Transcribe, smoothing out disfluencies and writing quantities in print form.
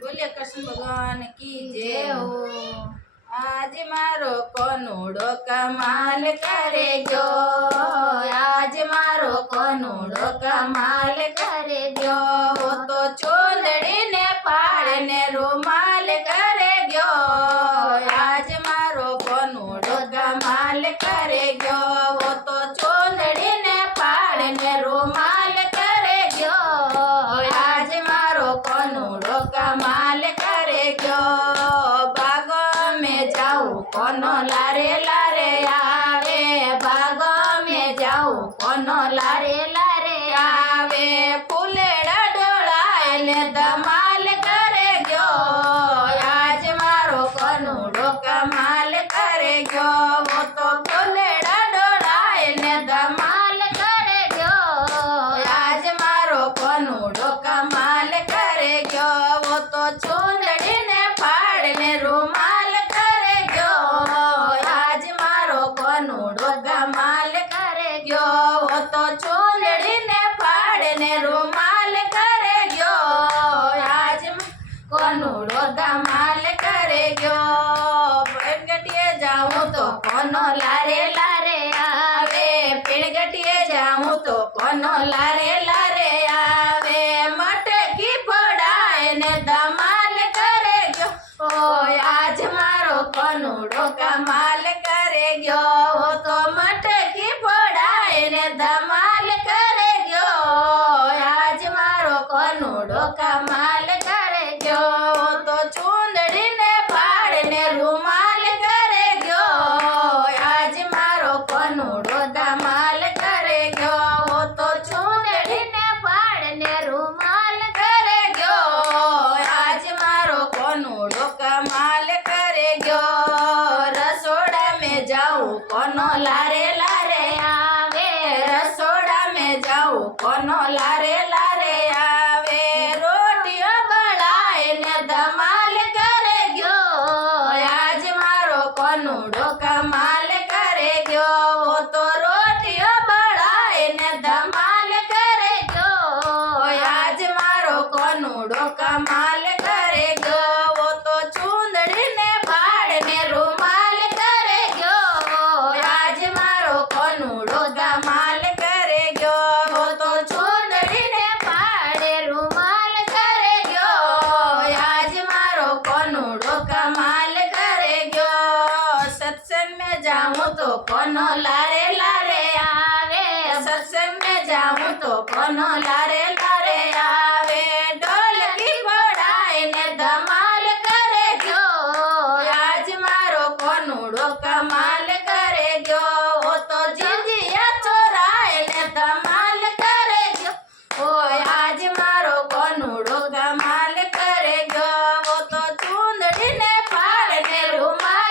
બોલે કૃષ્ણ ભગવાન કી જય જય હો। હો। આજ મારો કોનુડો કમાલ કરે ગયો, આજ મારો કોનુડો કમાલ કરે ગયો, વો તો ચોંદડીને પાડને રૂમાલ કરે ગયો, આજ મારો કોનુડો કમાલ કરે ગયો, વો તો ચોંદડીને પાડને રૂમાલ કરે ગયો, આજ મારો કોનુડો કમાલ કરે ગયો। બાગો में जाऊं कोनो लारे लारे आवे, बागो में जाऊं कोनो लारे लारे आवे, फूलेड़ा डोळायले धमाल करे गयो, आज मारो कोनुडो कमाल करे गयो, वो तो फूलेड़ा डोळायले धमाल करे गयो, आज मारो कोनुडो कमाल करे गयो, वो तो चूंदड़ीने फाड़ने रूमाल करे गयो, आज मारो कोनुडो कमाल करे गयो, वो तो चूंदड़ीने फाड़ने रूमाल करे गयो, आज कोनुडो कमाल करे गयो। पेड़गटिए जाऊं तो कोनो लारे लारे आवे, पेड़गटिए जाऊं तो कोनो लारे लारे आवे, मटकी पड़ाए ने धमाल करे गयो, ओ आज मारो कोनुडो कमाल करे गयो, वो तो मटकी पड़ाए ने धमाल करे गयो, आज मारो कोनुडो कमाल करे गयो, वो तो चूंदड़ीने फाड़ने रूमाल करे गयो, आज मारो कोनुडो धमाल करे गयो, वो तो चूंदड़ीने फाड़ने रूमाल करे गयो, आज मारो कोनुडो कमाल करे गयो। रसोड़ा में जाऊं कोनो लारे लारे आवे, रसोड़ा में जाऊं कोनो लारे लारे आवे, रोटियों बनाए ने धमाल करे गयो, आज मारो कोनुडो कमाल करे गयो, वो तो रोटियों बनाए ने धमाल करे गयो, आज मारो कोनुडो कमाल करे गयो, वो तो चूंदड़ीने फाड़ने रूमाल करे गयो, आज मारो कोनुडो धमाल करे गयो, वो तो चूंदड़ीने फाड़े रूमाल करे गयो, आज मारो कोनुडो कमाल करे गयो। सत्संग में जाऊं तो कोनो लारे लारे आवे, सत्संग में जाऊं तो कोनो लारे लारे आवे, ढोलकी पड़ाए ने धमाल करे गयो, आज मारो कोनुडो कमाल करे गयो, वो तो जिंजिया चोराए ने धमाल करे गयो, ओ आज मारो कोनुडो कमाल करे गयो, वो तो चूंदड़ीने फाड़ने रूमाल